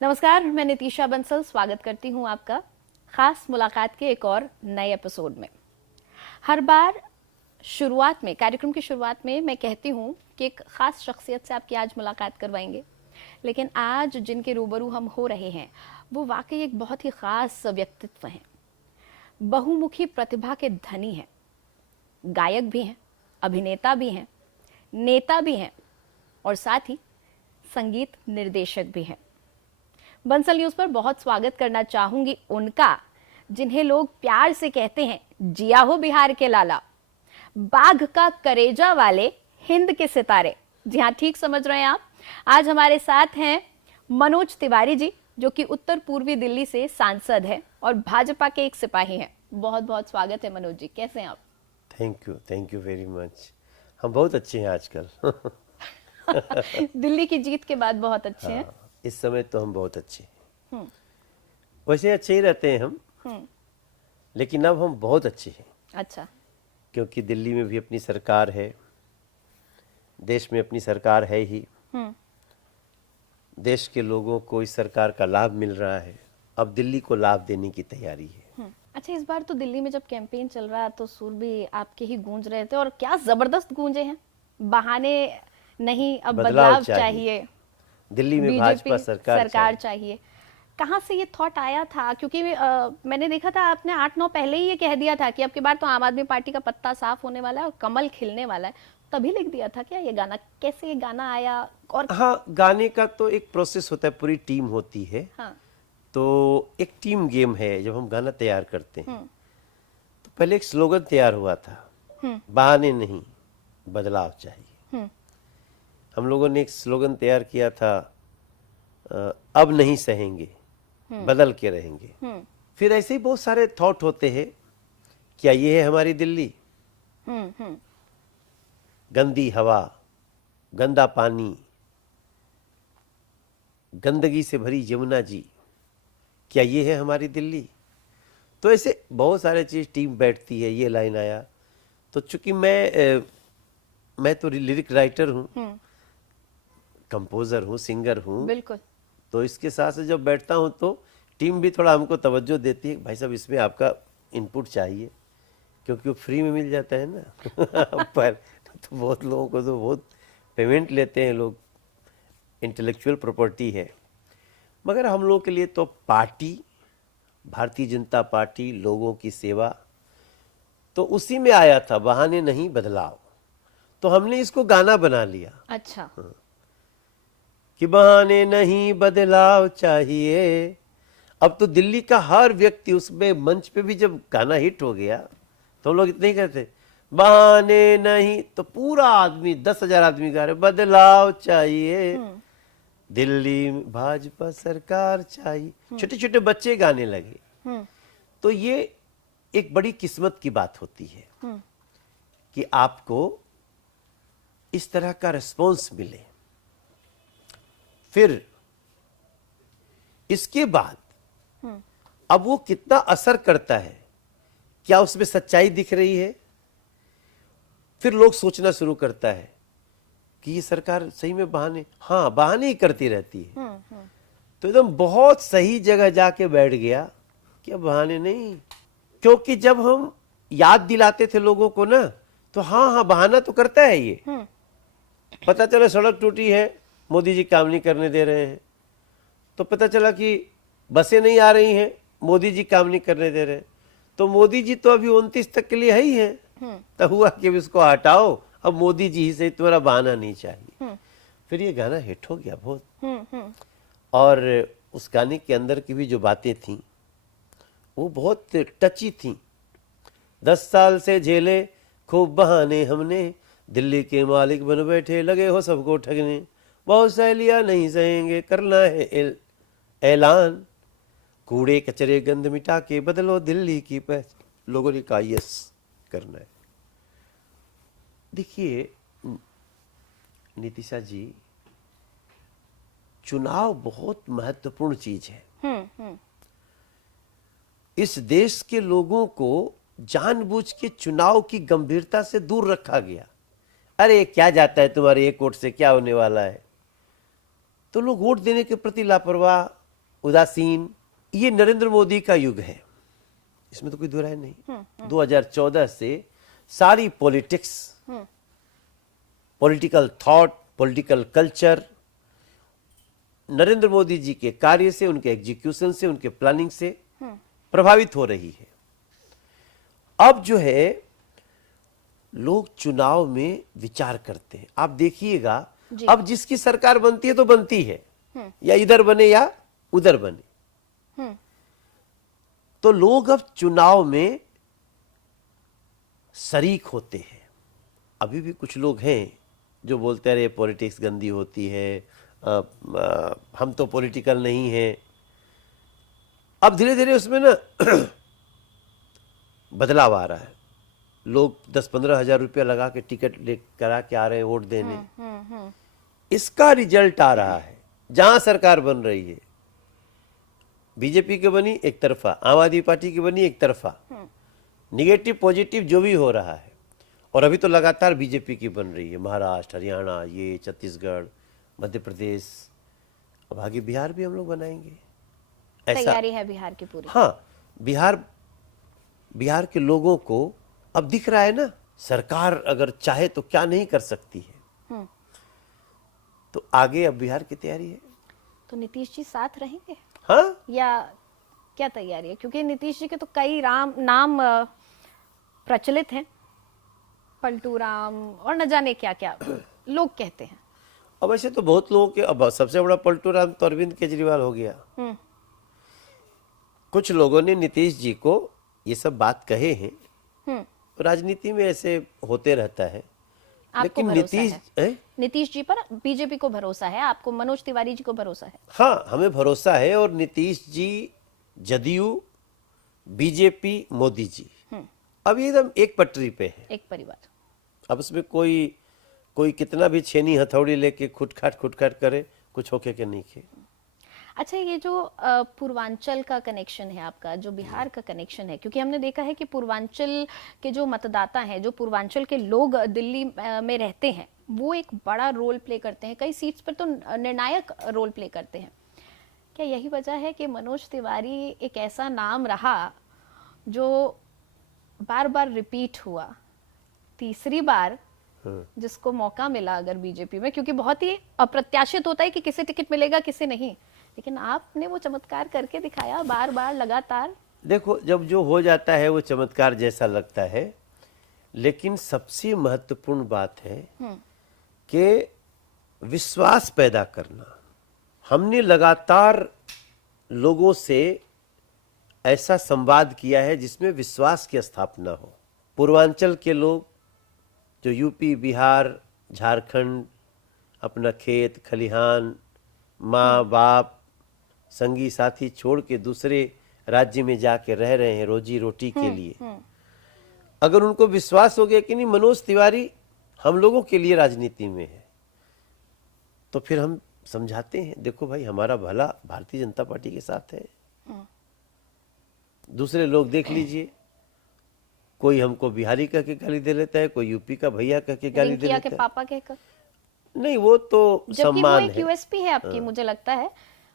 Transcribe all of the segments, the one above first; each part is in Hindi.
नमस्कार, मैं नितिशा बंसल स्वागत करती हूं आपका खास मुलाकात के एक और नए एपिसोड में। हर बार शुरुआत में, कार्यक्रम की शुरुआत में मैं कहती हूं कि एक खास शख्सियत से आपकी आज मुलाकात करवाएंगे, लेकिन आज जिनके रूबरू हम हो रहे हैं वो वाकई एक बहुत ही खास व्यक्तित्व हैं। बहुमुखी प्रतिभा के धनी हैं, गायक भी हैं, अभिनेता भी हैं, नेता भी हैं और साथ ही संगीत निर्देशक भी हैं। बंसल न्यूज पर बहुत स्वागत करना चाहूंगी उनका, जिन्हें लोग प्यार से कहते हैं जिया हो बिहार के लाला, बाघ का करेजा वाले हिंद के सितारे। जी हाँ, ठीक समझ रहे हैं आप। आज हमारे साथ हैं मनोज तिवारी जी, जो कि उत्तर पूर्वी दिल्ली से सांसद है और भाजपा के एक सिपाही हैं। बहुत बहुत स्वागत है मनोज जी, कैसे हैं आप? Thank you very much. हम बहुत अच्छे हैं आजकल। दिल्ली की जीत के बाद बहुत अच्छे हैं। इस समय तो हम बहुत अच्छे हैं। वैसे अच्छे ही रहते हैं हम, लेकिन अब हम बहुत अच्छे हैं। अच्छा। क्योंकि दिल्ली में भी अपनी सरकार है, देश में अपनी सरकार है ही। देश के लोगों को इस सरकार का लाभ मिल रहा है, अब दिल्ली को लाभ देने की तैयारी है। अच्छा, इस बार तो दिल्ली में जब कैंपेन चल रहा तो सुर भी आपके ही गूंज रहे थे, और क्या जबरदस्त गूंजे हैं। बहाने नहीं, अब बदलाव चाहिए, दिल्ली में भाजपा सरकार चाहिए। कहाँ से ये थॉट आया था? क्योंकि मैंने देखा था आपने 8-9 पहले ही ये कह दिया था कि अब की बार तो आम आदमी पार्टी का पत्ता साफ होने वाला है और कमल खिलने वाला है। तभी लिख दिया था क्या ये गाना? कैसे ये गाना आया? और हाँ, गाने का तो एक प्रोसेस होता है, पूरी टीम होती है। हाँ। तो एक टीम गेम है। जब हम गाना तैयार करते हैं तो पहले एक स्लोगन तैयार हुआ था, बहाने नहीं बदलाव चाहिए। हम लोगों ने एक स्लोगन तैयार किया था, अब नहीं सहेंगे, बदल के रहेंगे। फिर ऐसे ही बहुत सारे थॉट होते हैं। क्या ये है हमारी दिल्ली? गंदी हवा, गंदा पानी, गंदगी से भरी यमुना जी, क्या ये है हमारी दिल्ली? तो ऐसे बहुत सारे चीज टीम बैठती है। ये लाइन आया तो चूंकि मैं तो लिरिक राइटर हूँ, कंपोजर हूँ, सिंगर हूँ, बिल्कुल। तो इसके साथ से जब बैठता हूँ तो टीम भी थोड़ा हमको तवज्जो देती है, भाई साहब इसमें आपका इनपुट चाहिए, क्योंकि वो फ्री में मिल जाता है ना। पर तो बहुत लोगों को तो बहुत पेमेंट लेते हैं लोग, इंटेलेक्चुअल प्रॉपर्टी है। मगर हम लोग के लिए तो पार्टी, भारतीय जनता पार्टी, लोगों की सेवा, तो उसी में आया था बहाने नहीं बदलाव। तो हमने इसको गाना बना लिया। अच्छा। कि बहाने नहीं बदलाव चाहिए। अब तो दिल्ली का हर व्यक्ति, उसमें मंच पे भी जब गाना हिट हो गया तो हम लोग इतने ही कहते, बहाने नहीं, तो पूरा आदमी 10,000 आदमी गा रहे बदलाव चाहिए, दिल्ली में भाजपा सरकार चाहिए। छोटे छोटे बच्चे गाने लगे। तो ये एक बड़ी किस्मत की बात होती है कि आपको इस तरह का रिस्पॉन्स मिले। फिर इसके बाद अब वो कितना असर करता है, क्या उसमें सच्चाई दिख रही है? फिर लोग सोचना शुरू करता है कि ये सरकार सही में बहाने ही करती रहती है। तो एकदम बहुत सही जगह जाके बैठ गया कि अब बहाने नहीं। क्योंकि जब हम याद दिलाते थे लोगों को ना, तो हाँ बहाना तो करता है ये। पता चला सड़क टूटी है, मोदी जी काम नहीं करने दे रहे हैं। तो पता चला कि बसें नहीं आ रही हैं, मोदी जी काम नहीं करने दे रहे हैं। तो मोदी जी तो अभी 29 तक के लिए है ही हैं। तो हुआ कि इसको हटाओ, अब मोदी जी ही से, तुम्हारा बहाना नहीं चाहिए। फिर ये गाना हिट हो गया बहुत। और उस गाने के अंदर की भी जो बातें थी वो बहुत टची थी। 10 साल से झेले खूब बहाने हमने, दिल्ली के मालिक बन बैठे लगे हो सबको ठगने, बहुत सहेलियां नहीं सहेंगे, करना है ऐलान, कूड़े कचरे गंद मिटा के बदलो दिल्ली की पहचान। लोगों ने कहा यस, करना है। देखिए नितिशा जी, चुनाव बहुत महत्वपूर्ण चीज है। इस देश के लोगों को जानबूझ के चुनाव की गंभीरता से दूर रखा गया। अरे क्या जाता है तुम्हारे एक वोट से, क्या होने वाला है? तो लोग वोट देने के प्रति लापरवाह, उदासीन। ये नरेंद्र मोदी का युग है, इसमें तो कोई दो राय नहीं। 2014 से सारी politics, political thought, political culture Narendra Modi ji के कार्य से, उनके एग्जीक्यूशन से, उनके प्लानिंग से प्रभावित हो रही है। अब जो है लोग चुनाव में विचार करते हैं। आप देखिएगा अब जिसकी सरकार बनती है तो बनती है, या इधर बने या उधर बने, तो लोग अब चुनाव में शरीक होते हैं। अभी भी कुछ लोग हैं जो बोलते रहे पॉलिटिक्स गंदी होती है, हम तो पॉलिटिकल नहीं हैं। अब धीरे धीरे उसमें ना बदलाव आ रहा है। लोग 10-15 हजार रुपया लगा के टिकट ले करा के आ रहे हैं वोट देने। इसका रिजल्ट आ रहा है। जहां सरकार बन रही है, बीजेपी की बनी एक तरफा, आम आदमी पार्टी की बनी एक तरफा, निगेटिव पॉजिटिव जो भी हो रहा है, और अभी तो लगातार बीजेपी की बन रही है। महाराष्ट्र, हरियाणा, ये छत्तीसगढ़, मध्य प्रदेश, अब आगे बिहार भी हम लोग बनाएंगे। ऐसा तैयारी है बिहार की पूरी। हाँ, बिहार के लोगों को अब दिख रहा है ना, सरकार अगर चाहे तो क्या नहीं कर सकती है। तो आगे अब बिहार की तैयारी है। तो नीतीश जी साथ रहेंगे? हाँ, या क्या तैयारी है? क्योंकि नीतीश जी के तो कई नाम प्रचलित हैं, पलटू राम और न जाने क्या क्या लोग कहते हैं। अब ऐसे तो बहुत लोगों के, अब सबसे बड़ा पलटू राम तो अरविंद केजरीवाल हो गया। कुछ लोगों ने नीतीश जी को ये सब बात कहे हैं। राजनीति में ऐसे होते रहता है। लेकिन नीतीश जी पर बीजेपी को भरोसा है, आपको मनोज तिवारी जी को भरोसा है? हाँ, हमें भरोसा है। और नीतीश जी, जदयू, बीजेपी, मोदी जी अब एकदम एक पटरी पे है, एक परिवार। अब उसमें कोई कितना भी छेनी हथौड़ी लेके खुटखाट करे, कुछ होके के नहीं खे। अच्छा, ये जो पूर्वांचल का कनेक्शन है आपका, जो बिहार का कनेक्शन है, क्योंकि हमने देखा है कि पूर्वांचल के जो मतदाता हैं, जो पूर्वांचल के लोग दिल्ली में रहते हैं, वो एक बड़ा रोल प्ले करते हैं, कई सीट्स पर तो निर्णायक रोल प्ले करते हैं। क्या यही वजह है कि मनोज तिवारी एक ऐसा नाम रहा जो बार बार रिपीट हुआ, तीसरी बार जिसको मौका मिला अगर बीजेपी में, क्योंकि बहुत ही अप्रत्याशित होता है कि किसे टिकट मिलेगा किसे नहीं, लेकिन आपने वो चमत्कार करके दिखाया बार बार लगातार। देखो, जब जो हो जाता है वो चमत्कार जैसा लगता है, लेकिन सबसे महत्वपूर्ण बात है कि विश्वास पैदा करना। हमने लगातार लोगों से ऐसा संवाद किया है जिसमें विश्वास की स्थापना हो। पूर्वांचल के लोग जो यूपी, बिहार, झारखंड, अपना खेत खलिहान, माँ बाप, संगी साथी छोड़ के दूसरे राज्य में जाके रह रहे हैं रोजी रोटी के लिए, अगर उनको विश्वास हो गया कि नहीं मनोज तिवारी हम लोगों के लिए राजनीति में है, तो फिर हम समझाते हैं, देखो भाई हमारा भला भारतीय जनता पार्टी के साथ है। दूसरे लोग देख लीजिए, कोई हमको बिहारी कह के गाली दे लेता है, कोई यूपी का भैया कह के गाली दे लेता है, पापा कहकर। नहीं, वो तो सम्मान है। वो एक यूएसपी है आपकी, मुझे लगता है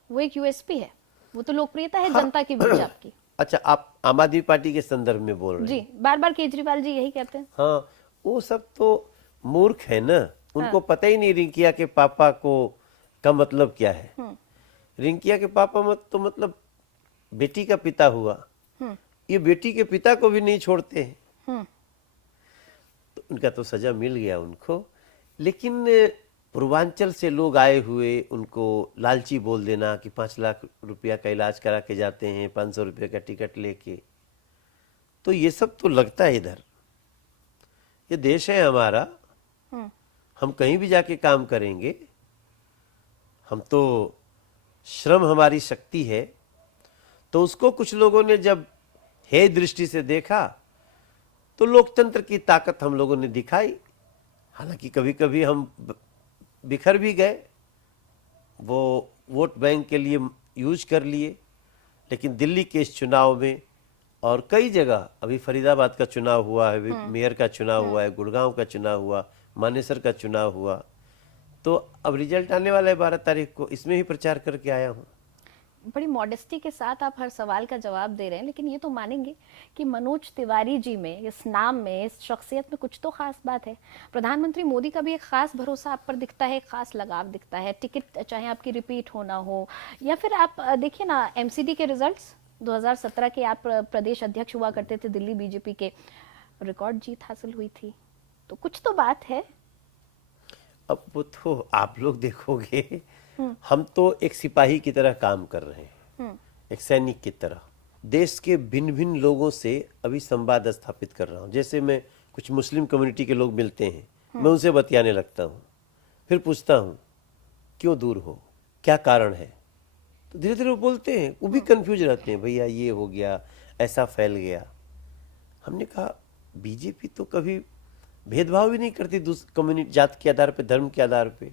वो एक यूएसपी है, वो तो लोकप्रियता है जनता के बीच आपकी। अच्छा, आप आम आदमी पार्टी के संदर्भ में बोल रहे हैं? जी, बार बार केजरीवाल जी यही कहते हैं। हाँ, वो सब तो मूर्ख है ना, उनको पता ही नहीं रिंकिया के पापा का मतलब क्या है। रिंकिया के पापा तो मतलब बेटी का पिता हुआ, ये बेटी के पिता को भी नहीं छोड़ते हैं, तो उनका तो सजा मिल गया उनको। लेकिन पूर्वांचल से लोग आए हुए उनको लालची बोल देना कि 5 लाख रुपया का इलाज करा के जाते हैं 500 रुपये का टिकट लेके, तो ये सब तो लगता है इधर। ये देश है हमारा, हम कहीं भी जाके काम करेंगे, हम तो श्रम हमारी शक्ति है। तो उसको कुछ लोगों ने जब हे दृष्टि से देखा तो लोकतंत्र की ताकत हम लोगों ने दिखाई। हालांकि कभी कभी हम बिखर भी गए, वो वोट बैंक के लिए यूज कर लिए, लेकिन दिल्ली के इस चुनाव में और कई जगह, अभी फरीदाबाद का चुनाव हुआ है, मेयर का चुनाव हुआ है, गुड़गांव का चुनाव हुआ, मानेसर का चुनाव हुआ, तो अब रिजल्ट आने वाला है 12 तारीख को, इसमें ही प्रचार करके आया हूँ। बड़ी मॉडेस्टी के साथ आप हर सवाल का जवाब दे रहे हैं, लेकिन ये तो मानेंगे कि मनोज तिवारी जी में, इस नाम में, इस शख्सियत में कुछ तो खास बात है। प्रधानमंत्री मोदी का भी एक खास भरोसा आप पर दिखता है, एक खास लगाव दिखता है। टिकट चाहे आपकी रिपीट होना हो या फिर आप देखिए ना, एमसीडी के रिजल्ट्स 2017 के, आप प्रदेश अध्यक्ष हुआ करते थे दिल्ली बीजेपी के, रिकॉर्ड जीत हासिल हुई थी, तो कुछ तो बात है। अब वो तो आप लोग देखोगे, हम तो एक सिपाही की तरह काम कर रहे हैं, एक सैनिक की तरह। देश के भिन्न भिन्न लोगों से अभी संवाद स्थापित कर रहा हूँ। जैसे मैं कुछ मुस्लिम कम्युनिटी के लोग मिलते हैं, मैं उनसे बतियाने लगता हूँ, फिर पूछता हूँ क्यों दूर हो, क्या कारण है, तो धीरे धीरे वो बोलते हैं, वो भी कंफ्यूज रहते हैं, भैया ये हो गया, ऐसा फैल गया। हमने कहा बीजेपी तो कभी भेदभाव भी नहीं करती कम्युनिटी, जात के आधार पे, धर्म के आधार पे।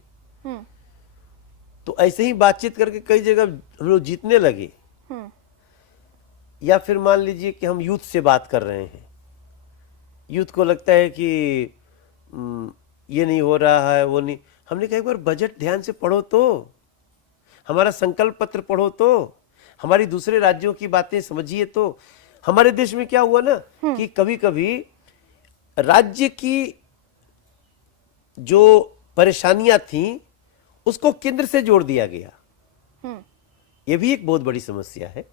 तो ऐसे ही बातचीत करके कई जगह हम लोग जीतने लगे। या फिर मान लीजिए कि हम यूथ से बात कर रहे हैं, यूथ को लगता है कि ये नहीं हो रहा है, वो नहीं। हमने कहा एक बार बजट ध्यान से पढ़ो तो, हमारा संकल्प पत्र पढ़ो तो, हमारी दूसरे राज्यों की बातें समझिए तो। हमारे देश में क्या हुआ ना कि कभी कभी राज्य की जो परेशानियां थी उसको केंद्र से जोड़ दिया गया। ये भी एक बहुत बड़ी समस्या है।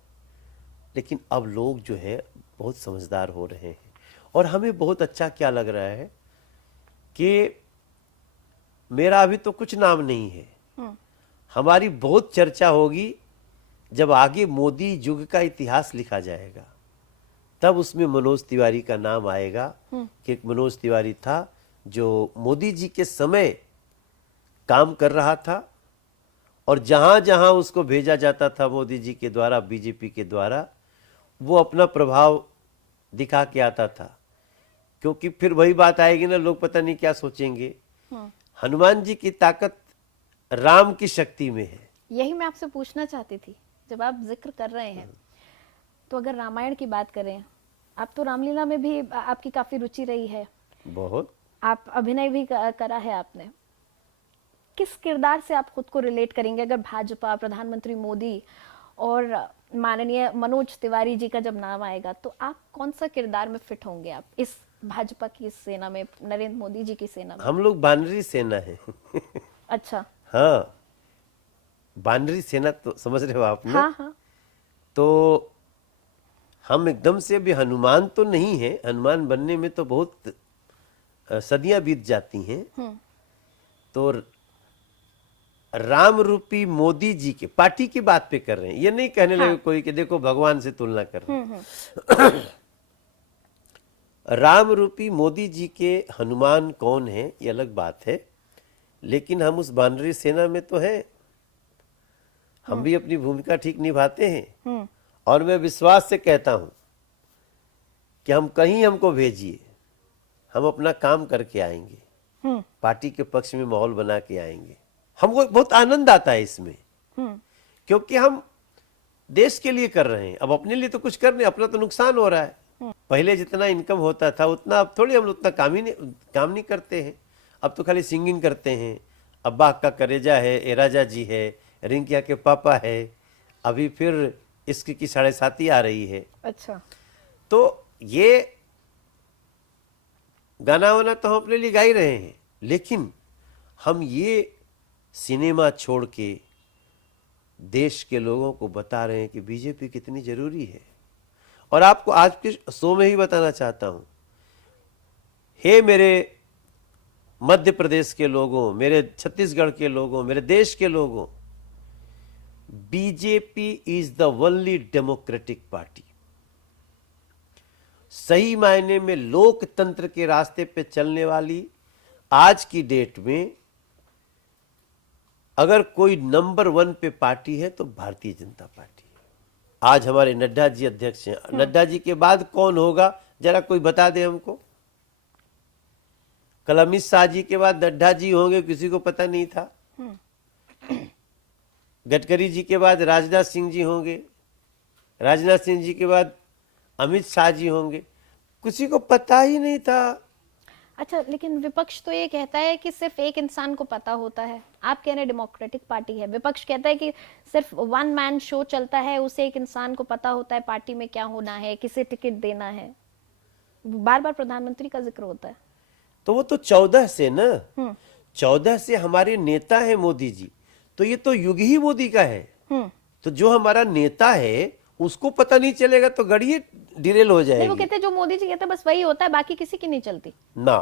लेकिन अब लोग जो है बहुत समझदार हो रहे हैं, और हमें बहुत अच्छा क्या लग रहा है कि मेरा अभी तो कुछ नाम नहीं है, हमारी बहुत चर्चा होगी जब आगे मोदी युग का इतिहास लिखा जाएगा, तब उसमें मनोज तिवारी का नाम आएगा कि एक मनोज तिवारी था जो मोदी जी के समय काम कर रहा था, और जहां जहां उसको भेजा जाता था मोदी जी के द्वारा, बीजेपी के द्वारा, वो अपना प्रभाव दिखा के आता था। क्योंकि फिर वही बात आएगी ना, लोग पता नहीं क्या सोचेंगे। हनुमान जी की ताकत राम की शक्ति में है। यही मैं आपसे पूछना चाहती थी, जब आप जिक्र कर रहे हैं, तो अगर रामायण की बात करें, आप तो रामलीला में भी आपकी काफी रुचि रही है, बहुत। आप अभिनय भी करा है आपने। किस किरदार से आप खुद को रिलेट करेंगे अगर भाजपा, प्रधानमंत्री मोदी और माननीय मनोज तिवारी जी का जब नाम आएगा, तो आप कौन सा किरदार में फिट होंगे आप इस भाजपा की सेना में, नरेंद्र मोदी जी की सेना में? हम लोग बानरी सेना है। अच्छा। हाँ, बानरी सेना तो समझ रहे हो आप ना? हाँ हाँ। तो हम एकदम से अभी हनुमान तो नहीं है, हनुमान बनने में तो बहुत सदियां बीत जाती हैं। तो राम रूपी मोदी जी के, पार्टी की बात पे कर रहे हैं, ये नहीं कहने लगे कोई कि देखो भगवान से तुलना कर रहे हैं। राम रूपी मोदी जी के हनुमान कौन है ये अलग बात है, लेकिन हम उस बानरी सेना में तो हैं, हम भी अपनी भूमिका ठीक निभाते हैं। और मैं विश्वास से कहता हूं कि हम कहीं हमको भेजिए, हम अपना काम करके आएंगे, पार्टी के पक्ष में माहौल बना के आएंगे। हमको बहुत आनंद आता है इसमें, क्योंकि हम देश के लिए कर रहे हैं। अब अपने लिए तो कुछ कर नहीं, अपना तो नुकसान हो रहा है। पहले जितना इनकम होता था उतना अब थोड़ी हम लोग उतना काम नहीं करते हैं। अब तो खाली सिंगिंग करते हैं। अब्बा का करेजा है, ए राजा जी है, रिंकिया के पापा है, अभी फिर इश्क की 7.5 आ रही है। अच्छा। तो ये गाना वाना तो हम अपने लिए गा ही रहे हैं, लेकिन हम ये सिनेमा छोड़ के देश के लोगों को बता रहे हैं कि बीजेपी कितनी जरूरी है। और आपको आज के शो में ही बताना चाहता हूं, हे मेरे मध्य प्रदेश के लोगों, मेरे छत्तीसगढ़ के लोगों, मेरे देश के लोगों, BJP is the only democratic party. सही मायने में लोकतंत्र के रास्ते पे चलने वाली आज की डेट में अगर कोई नंबर 1 पे पार्टी है तो भारतीय जनता पार्टी है। आज हमारे नड्डा जी अध्यक्ष हैं, नड्डा जी के बाद कौन होगा जरा कोई बता दे हमको। कल अमित शाह जी के बाद नड्डा जी होंगे, किसी को पता नहीं था। गडकरी जी के बाद राजनाथ सिंह जी होंगे, राजनाथ सिंह जी के बाद अमित शाह जी होंगे, किसी को पता ही नहीं था। अच्छा, लेकिन विपक्ष तो ये कहता है कि सिर्फ एक इंसान को पता होता है। आप कह रहे हैं डेमोक्रेटिक पार्टी है, विपक्ष कहता है कि सिर्फ वन मैन शो चलता है, उसे एक इंसान को पता होता है पार्टी में क्या होना है, किसे टिकट देना है। बार बार प्रधानमंत्री का जिक्र होता है। तो वो तो 14 से ना, 14 से हमारे नेता है मोदी जी, तो ये तो युग ही मोदी का है। तो जो हमारा नेता है उसको पता नहीं चलेगा तो गड़िए डिरेल हो नहीं, वो जाएगी कहते हैं जो मोदी जी कहते हैं बस वही होता है, बाकी किसी की नहीं चलती ना।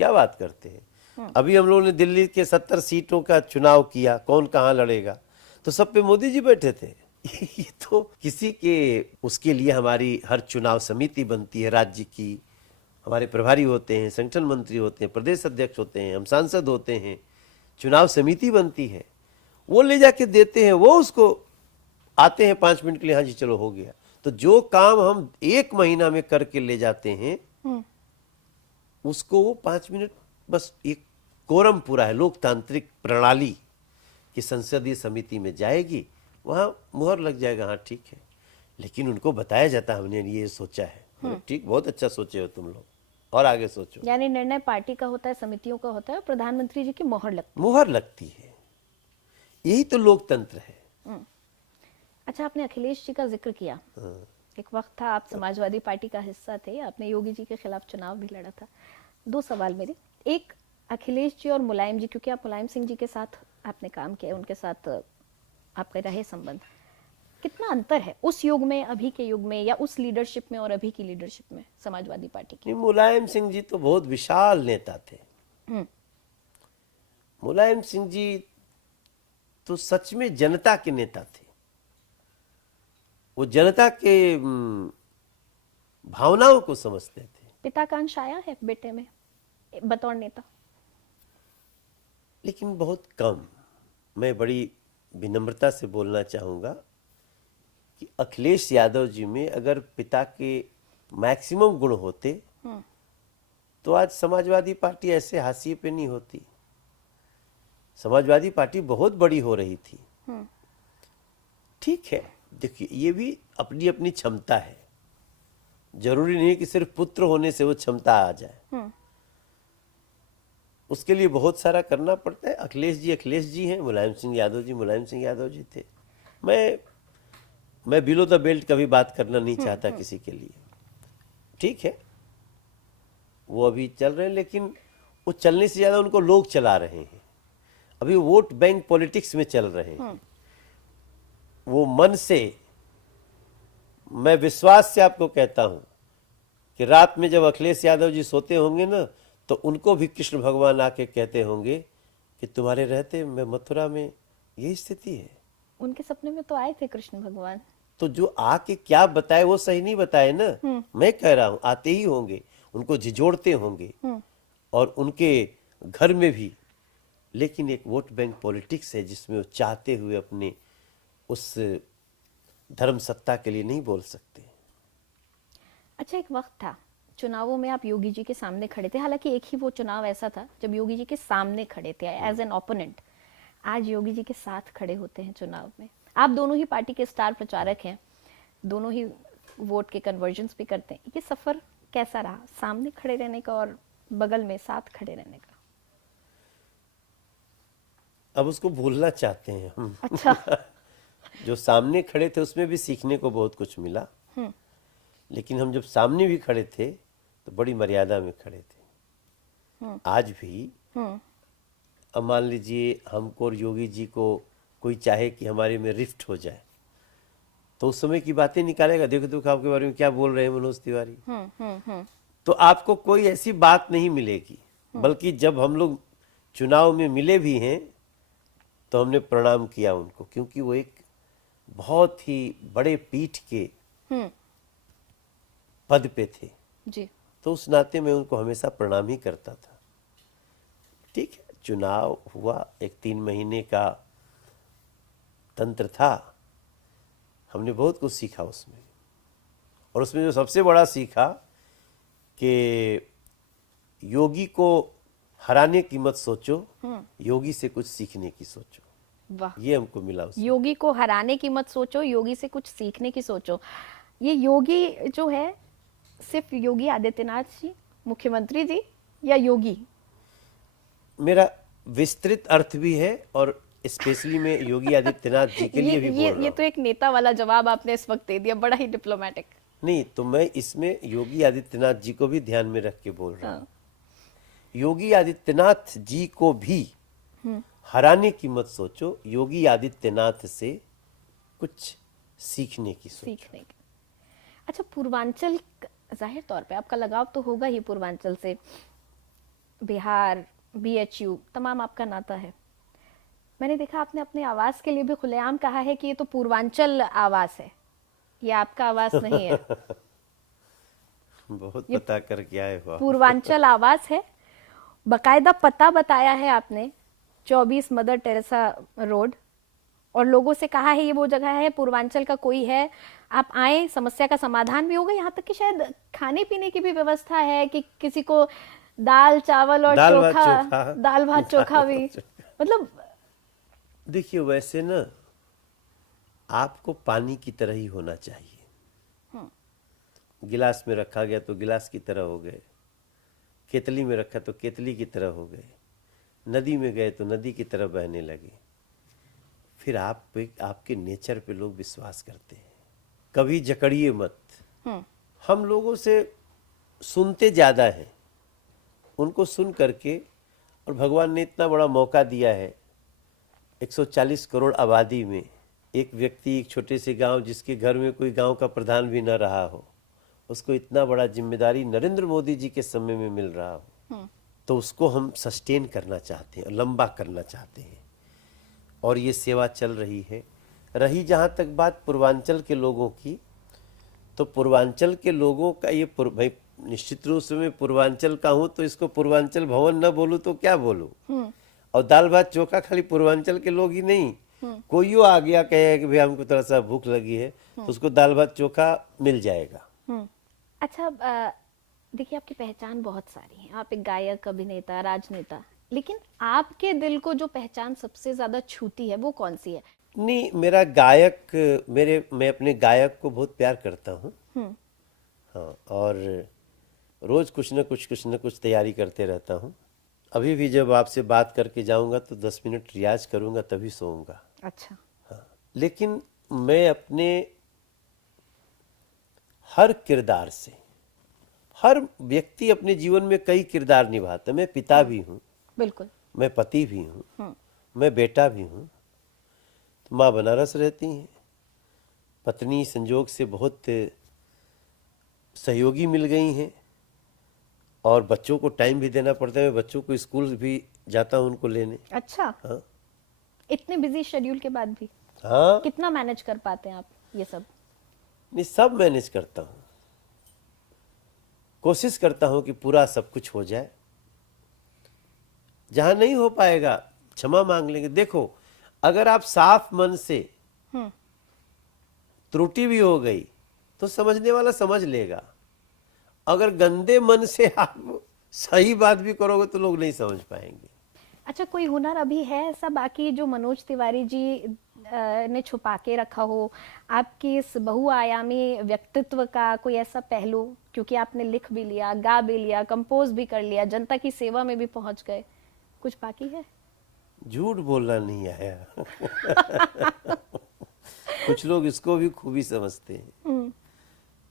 क्या बात करते हैं। अभी हम लोगों ने दिल्ली के 70 सीटों का चुनाव किया, कौन कहाँ लड़ेगा, तो सब पे मोदी जी बैठे थे। ये तो किसी के, उसके लिए हमारी हर चुनाव समिति बनती है राज्य की, हमारे प्रभारी होते हैं, संगठन मंत्री होते हैं, प्रदेश अध्यक्ष होते हैं, हम सांसद होते हैं, चुनाव समिति बनती है, वो ले जाके देते हैं, वो उसको आते हैं 5 मिनट के लिए, हाँ जी चलो हो गया। तो जो काम हम 1 महीना में करके ले जाते हैं उसको वो 5 मिनट, बस एक कोरम पूरा है, लोकतांत्रिक प्रणाली की संसदीय समिति में जाएगी, वहां मुहर लग जाएगा, हाँ ठीक है। लेकिन उनको बताया जाता है हमने ये सोचा है, ठीक, बहुत अच्छा सोचे हो तुम लोग, और आगे सोचो। यानी निर्णय पार्टी का होता है, समितियों का होता है, और प्रधानमंत्री जी की मुहर लगती है। यही तो लोकतंत्र है। अच्छा, आपने अखिलेश जी का जिक्र किया। एक वक्त था आप समाजवादी पार्टी का हिस्सा थे, आपने योगी जी के खिलाफ चुनाव भी लड़ा था। 2 सवाल मेरे, एक अखिलेश जी और मुलायम जी, क्योंकि आप मुलायम सिंह जी के साथ आपने काम किया, उनके साथ आपका रहे संबंध, कितना अंतर है उस युग में, अभी के युग में, या उस लीडरशिप में और अभी की लीडरशिप में समाजवादी पार्टी की? मुलायम सिंह जी तो बहुत विशाल नेता थे। मुलायम सिंह जी तो सच में जनता के नेता थे। वो जनता के भावनाओं को समझते थे। पिता का अंश आया है बेटे में बतौर नेता? लेकिन बहुत कम। मैं बड़ी विनम्रता से बोलना चाहूंगा कि अखिलेश यादव जी में अगर पिता के मैक्सिमम गुण होते तो आज समाजवादी पार्टी ऐसे हाशिए पे नहीं होती। समाजवादी पार्टी बहुत बड़ी हो रही थी। ठीक है, देखिए ये भी अपनी अपनी क्षमता है, जरूरी नहीं कि सिर्फ पुत्र होने से वो क्षमता आ जाए। उसके लिए बहुत सारा करना पड़ता है। अखिलेश जी हैं, मुलायम सिंह यादव जी मुलायम सिंह यादव जी थे। मैं बिलो द बेल्ट कभी बात करना नहीं चाहता किसी के लिए। ठीक है, वो अभी चल रहे हैं, लेकिन वो चलने से ज्यादा उनको लोग चला रहे हैं। अभी वोट बैंक पॉलिटिक्स में चल रहे हैं। वो मन से, मैं विश्वास से आपको कहता हूं कि रात में जब अखिलेश यादव जी सोते होंगे ना, तो उनको भी कृष्ण भगवान आके कहते होंगे कि तुम्हारे रहते मैं मथुरा में यही स्थिति है। उनके सपने में तो आए थे कृष्ण भगवान। तो जो आके क्या बताए वो सही नहीं बताए ना। मैं कह रहा हूं आते ही होंगे, उनको झिझोड़ते होंगे और उनके घर में भी। लेकिन एक वोट बैंक पॉलिटिक्स है जिसमें वो चाहते हुए अपने उस धर्म सत्ता के लिए नहीं बोल सकते। अच्छा, एक वक्त था चुनावों में आप योगी जी के सामने खड़े थे, हालांकि एक ही वो चुनाव ऐसा था जब योगी जी के सामने खड़े थे एज एन ओपोनेंट। आज योगी जी के साथ खड़े होते हैं चुनाव में। आप दोनों ही पार्टी के स्टार प्रचारक हैं, दोनों ही वोट के कन्वर्जन्स भी करते हैं। ये सफर कैसा रहा, सामने खड़े रहने का और बगल में साथ खड़े रहने का? अब उसको भूलना चाहते हैं हम। अच्छा। जो सामने खड़े थे उसमें भी सीखने को बहुत कुछ मिला, लेकिन हम जब सामने भी खड़े थे तो बड़ी मर्यादा में खड़े थे। आज भी अब मान लीजिए हमको और योगी जी को कोई चाहे कि हमारे में रिफ्ट हो जाए, तो उस समय की बातें निकालेगा। देखो देखो आपके बारे में क्या बोल रहे हैं मनोज तिवारी। तो आपको कोई ऐसी बात नहीं मिलेगी। बल्कि जब हम लोग चुनाव में मिले भी हैं तो हमने प्रणाम किया उनको, क्योंकि वो एक बहुत ही बड़े पीठ के पद पे थे जी। तो उस नाते मैं उनको हमेशा प्रणाम ही करता था। ठीक है, चुनाव हुआ, एक 3 महीने का तंत्र था, हमने बहुत कुछ सीखा उसमें। और उसमें जो सबसे बड़ा सीखा कि योगी को हराने की मत सोचो, योगी से कुछ सीखने की सोचो। वाह, ये हमको मिला उसमें। योगी को हराने की मत सोचो, योगी से कुछ सीखने की सोचो। ये योगी जो है सिर्फ योगी आदित्यनाथ जी मुख्यमंत्री जी या योगी? मेरा विस्तृत अर्थ भी है और स्पेशली मैं योगी आदित्यनाथ जी के लिए भी बोल रहा ये हूँ। तो एक नेता वाला जवाब आपने इस वक्त दे दिया, बड़ा ही डिप्लोमेटिक। नहीं, तो मैं इसमें योगी आदित्यनाथ जी को भी ध्यान में रख के बोल रहा हूँ। योगी आदित्यनाथ जी को भी हराने की मत सोचो, योगी आदित्यनाथ से कुछ सीखने की सोचो। सीखने की। अच्छा, पूर्वांचल, जाहिर तौर पे आपका लगाव तो होगा ही पूर्वांचल से, बिहार, बीएचयू, तमाम आपका नाता है। मैंने देखा आपने अपने आवास के लिए भी खुलेआम कहा है कि ये तो पूर्वांचल आवास है, ये आपका आवास नहीं है। बहुत पता करके आए हो आप। पूर्वांचल आवास है, बकायदा पता बताया है आपने, 24 मदर टेरेसा रोड, और लोगों से कहा है ये वो जगह है, पूर्वांचल का कोई है, आप आए, समस्या का समाधान भी होगा। यहाँ तक कि शायद खाने पीने की भी व्यवस्था है कि किसी को दाल चावल और दाल भात चोखा, चोखा। दाल भात चोखा भी, मतलब देखिए, वैसे ना आपको पानी की तरह ही होना चाहिए। गिलास में रखा गया तो गिलास की तरह हो गए, केतली में रखा तो केतली की तरह हो गए, नदी में गए तो नदी की तरह बहने लगे। फिर आपके नेचर पे लोग विश्वास करते हैं। कभी जकड़िए मत। हम लोगों से सुनते ज्यादा हैं, उनको सुन करके, और भगवान ने इतना बड़ा मौका दिया है, 140 करोड़ आबादी में एक व्यक्ति, एक छोटे से गांव, जिसके घर में कोई गांव का प्रधान भी न रहा हो, उसको इतना बड़ा जिम्मेदारी नरेंद्र मोदी जी के समय में मिल रहा हो, तो उसको हम सस्टेन करना चाहते हैं, लंबा करना चाहते हैं, और ये सेवा चल रही है। रही जहाँ तक बात पूर्वांचल के लोगों की, तो पूर्वांचल के लोगों का ये भाई, निश्चित रूप से मैं पूर्वांचल का हूँ, तो इसको पूर्वांचल भवन न बोलूँ तो क्या बोलूँ। और दाल भात चोखा खाली पूर्वांचल के लोग ही नहीं, कोई आ गया कहे कि भाई हमको थोड़ा सा भूख लगी है, तो उसको दाल भात चोखा मिल जाएगा। अच्छा, देखिए आपकी पहचान बहुत सारी है, आप एक गायक, अभिनेता, राजनेता, लेकिन आपके दिल को जो पहचान सबसे ज्यादा छूती है वो कौन सी है? नहीं, मेरा गायक, मैं अपने गायक को बहुत प्यार करता हूँ। हाँ, और रोज कुछ न कुछ तैयारी करते रहता हूँ। अभी भी जब आपसे बात करके जाऊंगा तो 10 मिनट रियाज करूंगा, तभी सोऊंगा। अच्छा। हाँ, लेकिन मैं अपने हर किरदार से, हर व्यक्ति अपने जीवन में कई किरदार निभाता है। मैं पिता भी हूँ, बिल्कुल, मैं पति भी हूँ, मैं बेटा भी हूँ। तो माँ बनारस रहती हैं, पत्नी संजोग से बहुत सहयोगी मिल गई हैं, और बच्चों को टाइम भी देना पड़ता है। मैं बच्चों को स्कूल भी जाता हूँ उनको लेने। अच्छा। हाँ, इतने बिजी शेड्यूल के बाद भी हाँ, कितना मैनेज कर पाते हैं आप ये सब? नहीं, सब मैनेज करता हूँ, कोशिश करता हूँ कि पूरा सब कुछ हो जाए। जहां नहीं हो पाएगा क्षमा मांग लेंगे। देखो, अगर आप साफ मन से, त्रुटि भी हो गई तो समझने वाला समझ लेगा। अगर गंदे मन से आप सही बात भी करोगे तो लोग नहीं समझ पाएंगे। अच्छा, कोई हुनर अभी है ऐसा बाकी जो मनोज तिवारी जी ने छुपा के रखा हो, आपकी इस बहुआयामी व्यक्तित्व का कोई ऐसा पहलू, क्योंकि आपने लिख भी लिया, गा भी लिया, कंपोज भी कर लिया, जनता की सेवा में भी पहुंच गए, कुछ बाकी है? झूठ बोलना नहीं आया। कुछ लोग इसको भी खूबी समझते हैं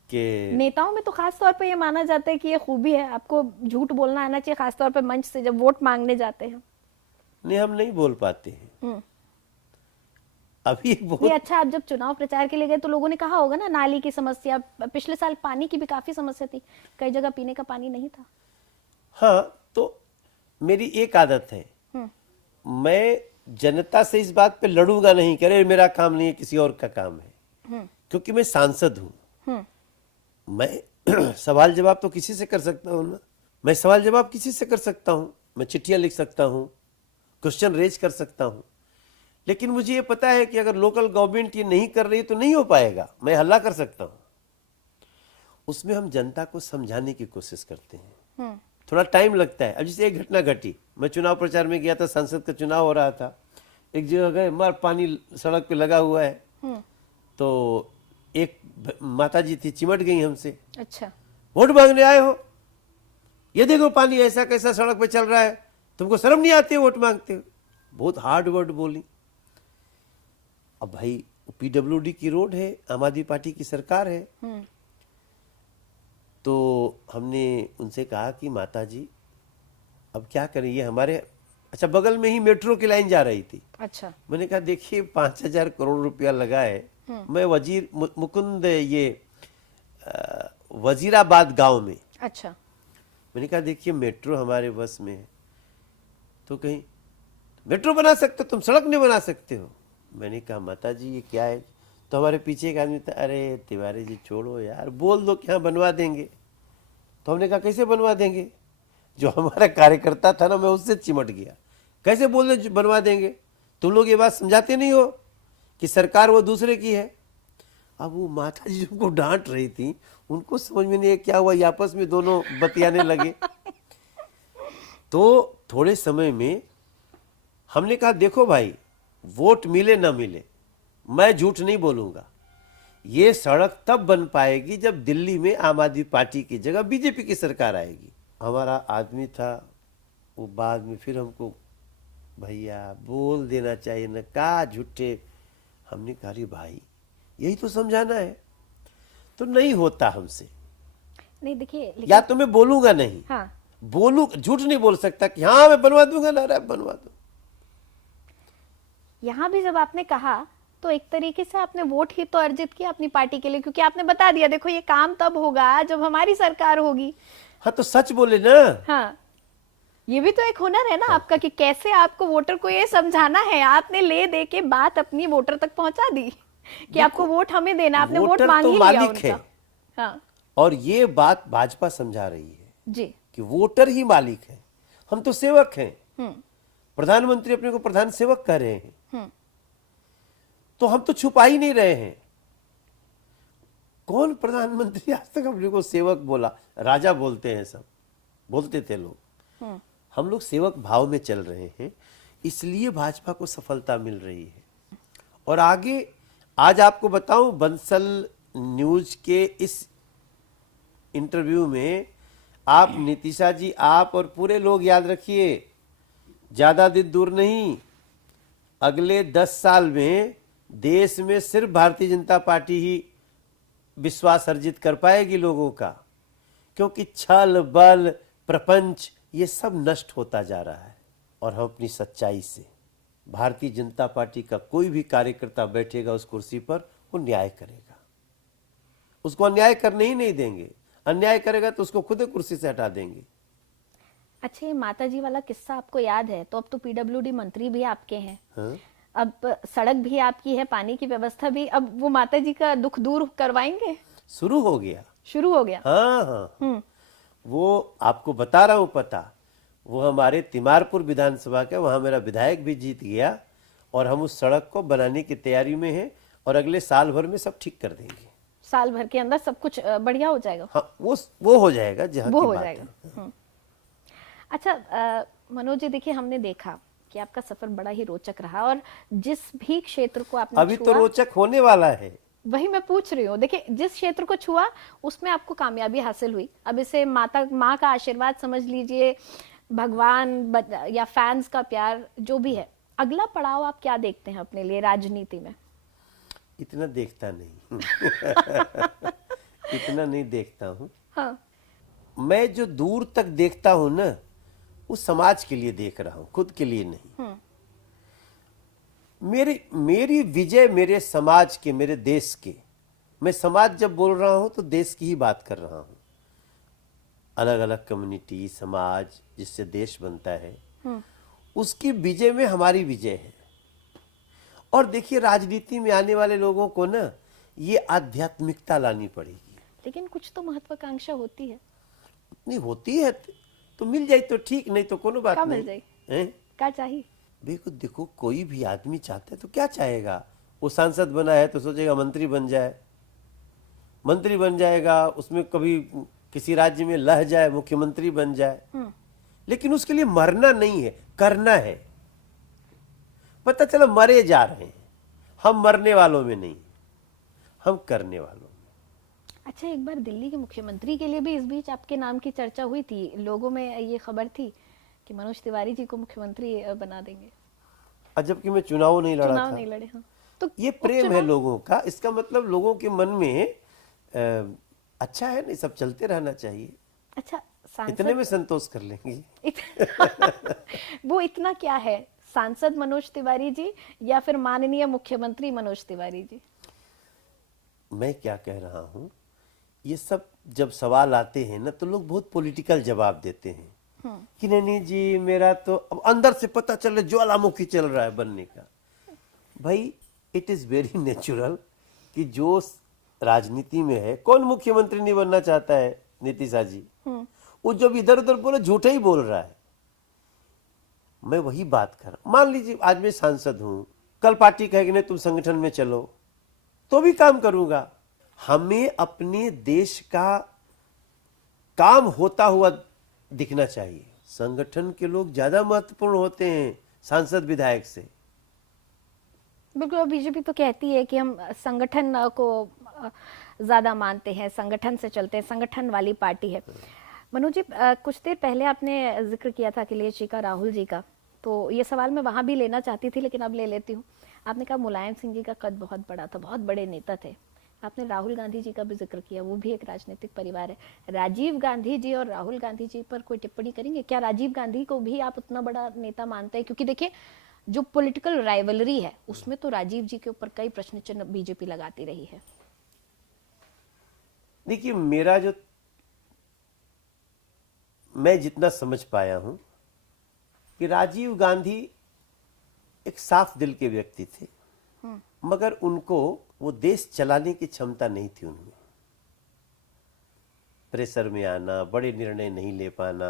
कि नेताओं में तो खास तौर पे ये माना जाता है कि ये खूबी है, आपको झूठ बोलना आना चाहिए, खास तौर पे मंच से जब वोट मांगने जाते हैं। नहीं, हम नहीं बोल पाते हैं अभी नहीं, बहुत। अच्छा, आप जब चुनाव प्रचार के लिए गए तो लोगों ने कहा होगा ना, नाली की समस्या, पिछले साल पानी की भी काफी समस्या थी, कई जगह पीने का पानी नहीं था। हाँ, तो मेरी एक आदत है, मैं जनता से इस बात पे लड़ूंगा नहीं कि अरे मेरा काम नहीं है, किसी और का काम है, क्योंकि मैं सांसद हूं। मैं सवाल जवाब तो किसी से कर सकता हूं ना, मैं सवाल जवाब किसी से कर सकता हूं, मैं चिट्ठियां लिख सकता हूं, क्वेश्चन रेज कर सकता हूं, लेकिन मुझे ये पता है कि अगर लोकल गवर्नमेंट ये नहीं कर रही तो नहीं हो पाएगा। मैं हल्ला कर सकता हूं, उसमें हम जनता को समझाने की कोशिश करते हैं, थोड़ा टाइम लगता है। अब जैसे एक घटना घटी, मैं चुनाव प्रचार में गया था, संसद का चुनाव हो रहा था, एक जगह गए, मार पानी सड़क पे लगा हुआ है, तो एक माता जी थी, चिमट गई हमसे। अच्छा। वोट मांगने आए हो? ये देखो पानी ऐसा कैसा सड़क पे चल रहा है, तुमको शर्म नहीं आती वोट मांगते हो। बहुत हार्ड वर्ड बोली। अब भाई पीडब्ल्यूडी की रोड है, आम आदमी पार्टी की सरकार है, तो हमने उनसे कहा कि माता जी अब क्या करें, ये हमारे अच्छा बगल में ही मेट्रो की लाइन जा रही थी। अच्छा। मैंने कहा देखिए 5,000 करोड़ रुपया लगा है, मैं मुकुंद ये वजीराबाद गांव में। अच्छा। मैंने कहा देखिए मेट्रो हमारे बस में है, तो कहीं मेट्रो बना सकते हो, तुम सड़क नहीं बना सकते हो। मैंने कहा माता जी ये क्या है, तो हमारे पीछे एक आदमी था, अरे तिवारी जी छोड़ो यार, बोल दो कि हाँ बनवा देंगे। तो हमने कहा कैसे बनवा देंगे, जो हमारा कार्यकर्ता था ना, मैं उससे चिमट गया, कैसे बोल दे बनवा देंगे, तुम लोग ये बात समझाते नहीं हो कि सरकार वो दूसरे की है। अब वो माता जी उनको डांट रही थी, उनको समझ में नहीं क्या हुआ, ये आपस में दोनों बतियाने लगे। तो थोड़े समय में हमने कहा देखो भाई, वोट मिले ना मिले, मैं झूठ नहीं बोलूंगा, ये सड़क तब बन पाएगी जब दिल्ली में आम आदमी पार्टी की जगह बीजेपी की सरकार आएगी। हमारा आदमी था वो, बाद में फिर हमको भैया बोल देना चाहिए ना, का झूठे। हमने कहा अरे भाई यही तो समझाना है, तो नहीं होता हमसे। नहीं देखिए या तो मैं बोलूंगा नहीं, हाँ, बोलू झूठ नहीं बोल सकता कि हाँ मैं बनवा दूंगा ना, अरे बनवा दो। यहाँ भी जब आपने कहा तो एक तरीके से आपने वोट ही तो अर्जित किया अपनी पार्टी के लिए, क्योंकि आपने बता दिया देखो ये काम तब होगा जब हमारी सरकार होगी। हाँ तो सच बोले ना। हाँ, ये भी तो एक हुनर है ना आपका कि कैसे आपको वोटर को ये समझाना है। आपने ले दे के बात अपनी वोटर तक पहुंचा दी कि आपको वोट हमें देना, आपने वोट मांग ही लिया उनका। हाँ, और ये बात भाजपा समझा रही है जी कि वोटर ही मालिक है, हम तो सेवक हैं। प्रधानमंत्री अपने को प्रधान सेवक कह रहे हैं, तो हम तो छुपा ही नहीं रहे हैं। कौन प्रधानमंत्री आज तक अपने को सेवक बोला, राजा बोलते हैं, सब बोलते थे लोग। हम लोग सेवक भाव में चल रहे हैं, इसलिए भाजपा को सफलता मिल रही है। और आगे आज आपको बताऊं, बंसल न्यूज के इस इंटरव्यू में आप नीतिशा जी, आप और पूरे लोग याद रखिए, ज्यादा दिन दूर नहीं, अगले 10 साल में देश में सिर्फ भारतीय जनता पार्टी ही विश्वास अर्जित कर पाएगी लोगों का, क्योंकि छल बल प्रपंच ये सब नष्ट होता जा रहा है। और हम अपनी सच्चाई से, भारतीय जनता पार्टी का कोई भी कार्यकर्ता बैठेगा उस कुर्सी पर, वो न्याय करेगा, उसको अन्याय करने ही नहीं देंगे। अन्याय करेगा तो उसको खुद कुर्सी से हटा देंगे। अच्छा, ये माता जी वाला किस्सा आपको याद है? तो अब तो पीडब्ल्यूडी मंत्री भी आपके हैं। हाँ? अब सड़क भी आपकी है, पानी की व्यवस्था भी, अब वो माता जी का दुख दूर करवाएंगे? शुरू हो गया, शुरू हो गया। हाँ हाँ, वो आपको बता रहा हूं पता, वो हमारे तिमारपुर विधानसभा का, वहां मेरा विधायक भी जीत गया, और हम उस सड़क को बनाने की तैयारी में हैं, और अगले साल भर में सब ठीक कर देंगे। साल भर के अंदर सब कुछ बढ़िया हो जाएगा? हाँ, वो हो जाएगा जहाँ वो की हो बात जाएगा। है। अच्छा मनोज जी, देखिए हमने देखा कि आपका सफर बड़ा ही रोचक रहा, और जिस भी क्षेत्र को आपने अभी तो छुआ, रोचक होने वाला है। वही मैं पूछ रही हूँ। देखिए जिस क्षेत्र को छुआ उसमें आपको कामयाबी हासिल हुई। अब इसे माँ का आशीर्वाद समझ लीजिए, भगवान या फैंस का प्यार, जो भी है। अगला पड़ाव आप क्या देखते हैं अपने लिए राजनीति में? इतना देखता नहीं इतना नहीं देखता हूँ। हाँ, मैं जो दूर तक देखता हूँ ना, वो समाज के लिए देख रहा हूँ, खुद के लिए नहीं। मेरी विजय मेरे समाज के, मेरे देश के। मैं समाज जब बोल रहा हूं तो देश की ही बात कर रहा हूं। अलग अलग कम्युनिटी, समाज जिससे देश बनता है, उसकी विजय में हमारी विजय है। और देखिए राजनीति में आने वाले लोगों को ना ये आध्यात्मिकता लानी पड़ेगी। लेकिन कुछ तो महत्वाकांक्षा होती है। नहीं होती है तो मिल जाए तो ठीक, नहीं तो कोनो बात क्या नहीं। मिल जाए? हैं? क्या चाहिए? देखो कोई भी आदमी चाहता है तो क्या चाहेगा, वो सांसद बना है तो सोचेगा मंत्री बन जाए, मंत्री बन जाएगा, उसमें कभी किसी राज्य में लह जाए, मुख्यमंत्री बन जाए। लेकिन उसके लिए मरना नहीं है, करना है। पता चला मरे जा रहे हैं, हम मरने वालों में नहीं, हम करने वालों में। अच्छा, एक बार दिल्ली के मुख्यमंत्री के लिए भी इस बीच आपके नाम की चर्चा हुई थी, लोगों में ये खबर थी कि मनोज तिवारी जी को मुख्यमंत्री बना देंगे। अजब कि मैं चुनाव नहीं लड़ा चुनाव था। नहीं लड़े, हाँ। तो ये प्रेम है उपचुनाव, लोगों का, इसका मतलब लोगों के मन में अच्छा है, नहीं सब चलते रहना चाहिए, अच्छा इतने में सांसद संतोष कर लेंगे। वो इतना क्या है, सांसद मनोज तिवारी जी या फिर माननीय मुख्यमंत्री मनोज तिवारी जी? मैं क्या कह रहा हूँ, ये सब जब सवाल आते हैं ना तो लोग बहुत पॉलिटिकल जवाब देते हैं कि नहीं नहीं जी मेरा तो, अब अंदर से पता चले ज्वालामुखी चल रहा है बनने का। भाई इट इज वेरी नेचुरल कि जो राजनीति में है, कौन मुख्यमंत्री नहीं बनना चाहता है, नीतीश जी। वो जब इधर उधर बोले झूठे ही बोल रहा है। मैं वही बात कर, मान लीजिए आज मैं सांसद हूं, कल पार्टी कहेगी नहीं तुम संगठन में चलो, तो भी काम करूंगा। हमें अपने देश का काम होता हुआ दिखना चाहिए। संगठन के लोग ज्यादा महत्वपूर्ण होते हैं सांसद विधायक से। बिल्कुल, बीजेपी तो कहती है कि हम संगठन को ज्यादा मानते हैं, संगठन से चलते हैं, संगठन वाली पार्टी है। मनोज जी, कुछ देर पहले आपने जिक्र किया था अखिलेश जी का, राहुल जी का, तो ये सवाल मैं वहां भी लेना चाहती थी लेकिन अब ले लेती हूँ। आपने कहा मुलायम सिंह जी का कद बहुत बड़ा था, बहुत बड़े नेता थे। आपने राहुल गांधी जी का भी जिक्र किया, वो भी एक राजनीतिक परिवार है। राजीव गांधी जी और राहुल गांधी जी पर कोई टिप्पणी करेंगे क्या? राजीव गांधी को भी आप उतना बड़ा नेता मानते हैं? क्योंकि देखिए जो पॉलिटिकल राइवलरी है उसमें तो राजीव जी के ऊपर कई प्रश्न चिन्ह बीजेपी लगाती रही है। देखिए मैं जितना समझ पाया हूं कि राजीव गांधी एक साफ दिल के व्यक्ति थे, मगर उनको वो देश चलाने की क्षमता नहीं थी उनमें। प्रेशर में आना, बड़े निर्णय नहीं ले पाना,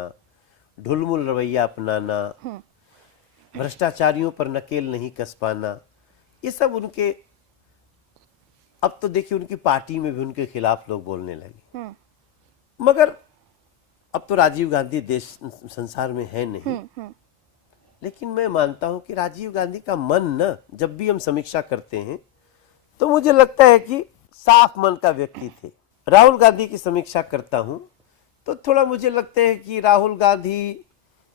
ढुलमुल रवैया अपनाना, भ्रष्टाचारियों पर नकेल नहीं कस पाना, ये सब उनके, अब तो देखिए उनकी पार्टी में भी उनके खिलाफ लोग बोलने लगे। मगर अब तो राजीव गांधी देश संसार में है नहीं। लेकिन मैं मानता हूं कि राजीव गांधी का मन न, जब भी हम समीक्षा करते हैं तो मुझे लगता है कि साफ मन का व्यक्ति थे। राहुल गांधी की समीक्षा करता हूं तो थोड़ा मुझे लगता है कि राहुल गांधी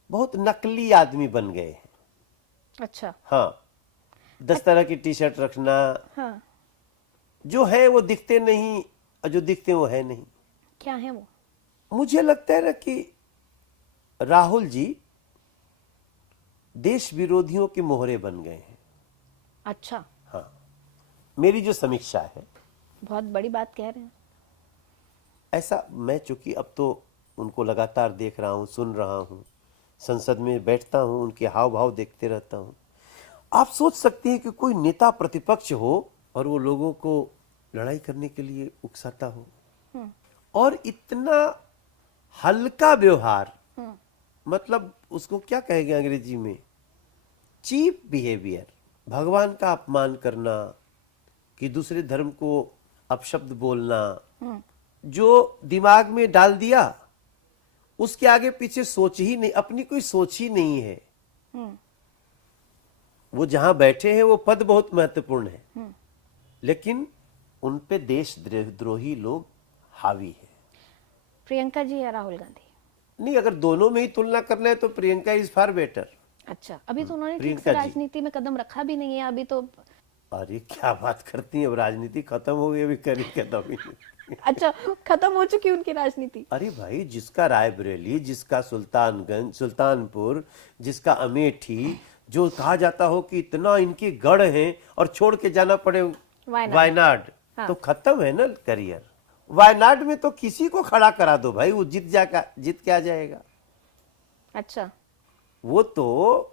बहुत नकली आदमी बन गए हैं। अच्छा, हाँ, 10 तरह की टी शर्ट रखना, हाँ, जो है वो दिखते नहीं और जो दिखते वो है नहीं। क्या है वो? मुझे लगता है ना कि राहुल जी देश विरोधियों के मोहरे बन गए हैं। अच्छा, हाँ, मेरी जो समीक्षा है। बहुत बड़ी बात कह रहे हैं। ऐसा मैं चूंकि अब तो उनको लगातार देख रहा हूं, सुन रहा हूं, संसद में बैठता हूं, उनके हाव भाव देखते रहता हूं। आप सोच सकते हैं कि कोई नेता प्रतिपक्ष हो और वो लोगों को लड़ाई करने के लिए उकसाता हो, और इतना हल्का व्यवहार, मतलब उसको क्या कहेंगे अंग्रेजी में, चीप बिहेवियर, भगवान का अपमान करना, कि दूसरे धर्म को अपशब्द बोलना, जो दिमाग में डाल दिया उसके आगे पीछे सोच ही नहीं, अपनी कोई सोच ही नहीं है। वो जहां बैठे हैं वो पद बहुत महत्वपूर्ण है, लेकिन उन पे देशद्रोही लोग हावी है। प्रियंका जी या राहुल गांधी? नहीं, अगर दोनों में ही तुलना करना है तो प्रियंका इज फार बेटर। अच्छा, अभी तो उन्होंने ठीक से प्रियंका जी। राजनीति में कदम रखा भी नहीं है अभी तो। अरे क्या बात करती हैं, अब राजनीति खत्म हो गई, अभी करी खत्म ही नहीं। अच्छा, खत्म हो चुकी उनकी राजनीति? अरे भाई, जिसका रायबरेली, जिसका सुल्तानगंज, सुल्तानपुर, जिसका अमेठी, जो कहा जाता हो कि इतना इनके गढ़ हैं और छोड़ के जाना पड़े वायनाड, तो खत्म है ना करियर। वायनाड में तो किसी को खड़ा करा दो भाई, वो जीत के आ जाएगा। अच्छा, वो तो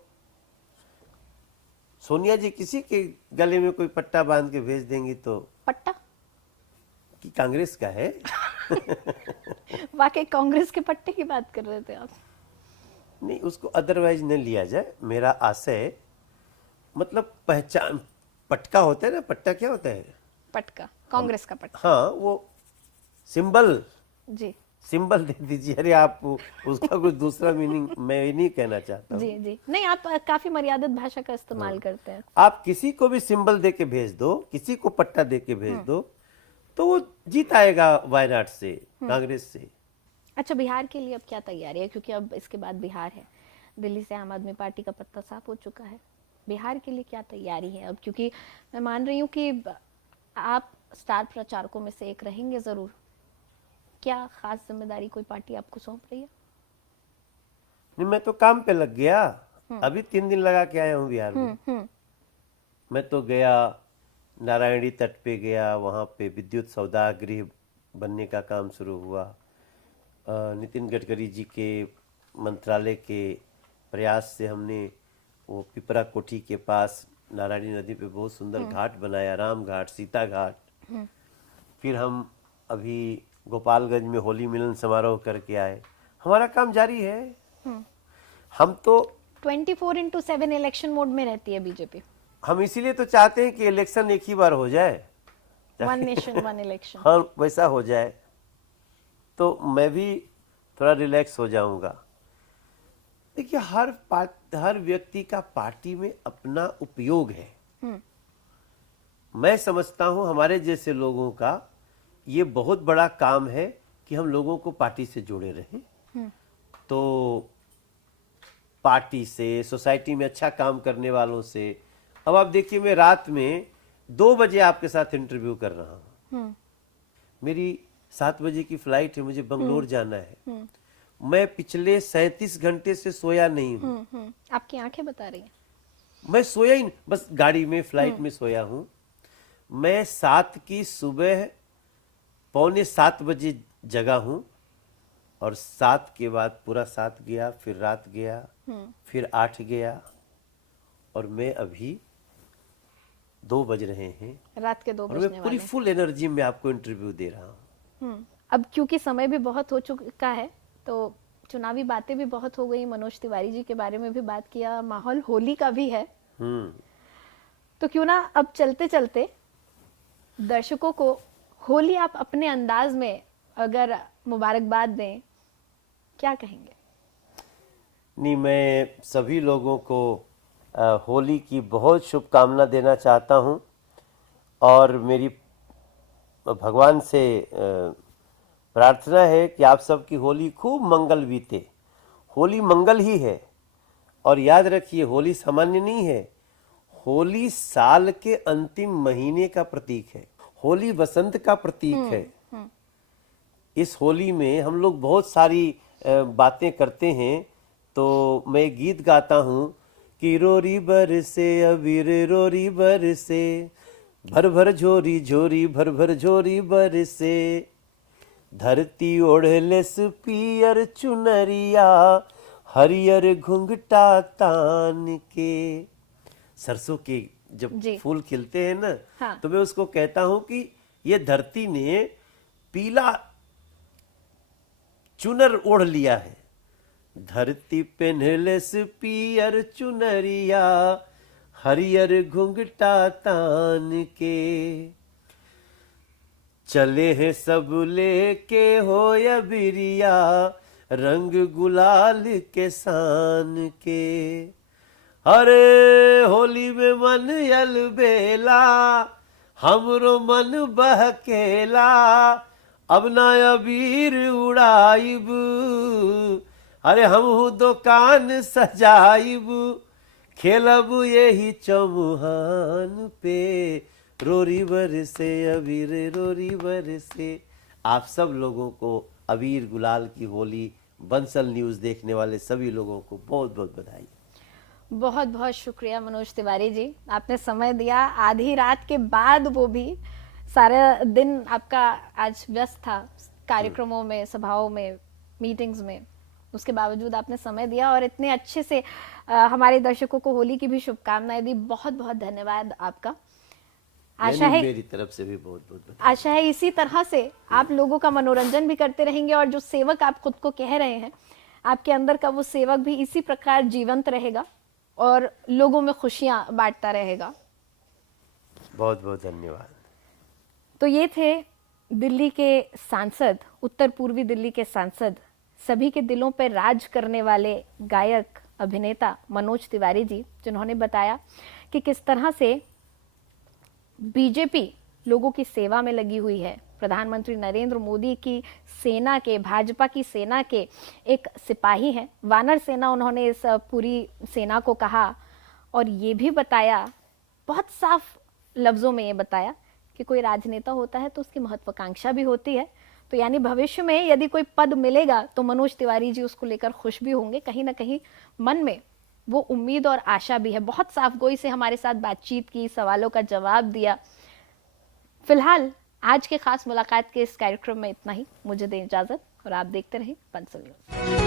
सोनिया जी किसी के गले में कोई पट्टा बांध के भेज देंगी तो पट्टा कि कांग्रेस का है। वाकई कांग्रेस के पट्टे की बात कर रहे थे आप? नहीं, उसको अदरवाइज न लिया जाए। मेरा आशय मतलब पहचान, पटका होता है ना, पट्टा क्या होता है? पटका, कांग्रेस का पट्टा। हाँ, वो सिंबल, जी सिंबल दे दीजिए। अरे आप उसका कुछ दूसरा मीनिंग मैं ये नहीं कहना चाहता हूँ। जी जी, नहीं, आप काफी मर्यादित भाषा का इस्तेमाल करते हैं। आप किसी को भी सिंबल दे के भेज दो, किसी को पट्टा दे के भेज दो, तो वो जीत आएगा वायनाड से, कांग्रेस से। अच्छा, बिहार के लिए अब क्या तैयारी है, क्योंकि अब इसके बाद बिहार है, दिल्ली से आम आदमी पार्टी का पत्ता साफ हो चुका है, बिहार के लिए क्या तैयारी है अब, क्योंकि मैं मान रही हूँ कि आप स्टार प्रचारकों में से एक रहेंगे जरूर, क्या खास जिम्मेदारी कोई पार्टी आपको सौंप रही है? नहीं, मैं तो काम पे लग गया, अभी 3 दिन लगा के आया हूँ बिहार में। मैं तो गया, नारायणी तट पे गया, वहाँ पे विद्युत सौदागृह बनने का काम शुरू हुआ। नितिन गडकरी जी के मंत्रालय के प्रयास से हमने वो पिपरा कोठी के पास नारायणी नदी पे बहुत सुंदर घाट बनाया, राम घाट, सीता घाट। फिर हम अभी गोपालगंज में होली मिलन समारोह करके आए। हमारा काम जारी है। हम तो 24/7 इलेक्शन मोड में रहती है बीजेपी। हम इसीलिए तो चाहते हैं कि इलेक्शन एक ही बार हो जाए, वन नेशन वन इलेक्शन। हाँ, वैसा हो जाए तो मैं भी थोड़ा रिलैक्स हो जाऊंगा। देखिए, हर व्यक्ति का पार्टी में अपना उपयोग है। मैं समझता हूं हमारे जैसे लोगों का ये बहुत बड़ा काम है कि हम लोगों को पार्टी से जोड़े रहें। तो पार्टी से, सोसाइटी में अच्छा काम करने वालों से, अब आप देखिए, मैं रात में 2 बजे आपके साथ इंटरव्यू कर रहा हूँ। मेरी 7 बजे की फ्लाइट है, मुझे बंगलोर जाना है। मैं पिछले 37 घंटे से सोया नहीं हूँ। आपकी आंखें बता रही हैं। मैं सोया ही, बस गाड़ी में, फ्लाइट में सोया हूँ। मैं 7 की सुबह 6:45 बजे जगा हूँ, और 7 के बाद पूरा 7 गया, फिर रात गया, फिर 8 गया, और मैं अभी 2 बज रहे हैं, रात के 2 और बजने मैं पूरी वाले। फुल एनर्जी में आपको इंटरव्यू दे रहा हूँ। अब क्योंकि समय भी बहुत हो चुका है, तो चुनावी बातें भी बहुत हो गई, मनोज तिवारी जी के बारे में भी बात किया, माहौल होली का भी है, तो क्यों ना अब चलते चलते दर्शकों को होली आप अपने अंदाज में अगर मुबारकबाद दें, क्या कहेंगे? नहीं, मैं सभी लोगों को होली की बहुत शुभकामना देना चाहता हूं, और मेरी भगवान से प्रार्थना है कि आप सबकी होली खूब मंगल बीते। होली मंगल ही है, और याद रखिए, होली सामान्य नहीं है, होली साल के अंतिम महीने का प्रतीक है, होली बसंत का प्रतीक है। इस होली में हम लोग बहुत सारी बातें करते हैं। तो मैं गीत गाता हूँ कि रोरी बरसे अबीर रोरी बरसे, भर भर झोरी झोरी भर भर झोरी बरसे, धरती ओढ़लेस पियर चुनरिया, हरियर घुंघटा तान के। सरसों के जब फूल खिलते हैं ना, हाँ। तो मैं उसको कहता हूं कि ये धरती ने पीला चुनर ओढ़ लिया है। धरती पेन्हलेस पियर चुनरिया, हरियर घुंघटा तान के, चले हैं सब लेके हो या बिरिया, रंग गुलाल के सान के। अरे होली में मन अलबेला, हमरो मन बहकेला, अब ना अबीर उड़ाइब, अरे हम दुकान सजाइब, खेलब यही चौमुहान पे, रोरी बरसे अबीर रोरी बरसे। आप सब लोगों को अबीर गुलाल की होली, बंसल न्यूज़ देखने वाले सभी लोगों को बहुत बहुत बधाई। बहुत बहुत शुक्रिया मनोज तिवारी जी, आपने समय दिया, आधी रात के बाद, वो भी सारा दिन आपका आज व्यस्त था कार्यक्रमों में, सभाओं में, मीटिंग्स में, उसके बावजूद आपने समय दिया और इतने अच्छे से हमारे दर्शकों को होली की भी शुभकामनाएं दी। बहुत बहुत धन्यवाद आपका। आशा है मेरी तरफ से भी बहुत बहुत बधाई। आशा है इसी तरह से आप लोगों का मनोरंजन भी करते रहेंगे, और जो सेवक आप खुद को कह रहे हैं, आपके अंदर का वो सेवक भी इसी प्रकार जीवंत रहेगा और लोगों में खुशियां बांटता रहेगा। बहुत बहुत धन्यवाद। तो ये थे दिल्ली के सांसद, उत्तर पूर्वी दिल्ली के सांसद, सभी के दिलों पर राज करने वाले गायक अभिनेता मनोज तिवारी जी, जिन्होंने बताया कि किस तरह से बीजेपी लोगों की सेवा में लगी हुई है, प्रधानमंत्री नरेंद्र मोदी की सेना के, भाजपा की सेना के एक सिपाही हैं। वानर सेना उन्होंने इस पूरी सेना को कहा और ये भी बताया, बहुत साफ लफ्जों में ये बताया कि कोई राजनेता होता है तो उसकी महत्वाकांक्षा भी होती है। तो यानी भविष्य में यदि कोई पद मिलेगा तो मनोज तिवारी जी उसको लेकर खुश भी होंगे। कहीं ना कहीं मन में वो उम्मीद और आशा भी है। बहुत साफ गोई से हमारे साथ बातचीत की, सवालों का जवाब दिया। फिलहाल आज के खास मुलाकात के इस कार्यक्रम में इतना ही। मुझे दें इजाजत और आप देखते रहें बंसल न्यूज़।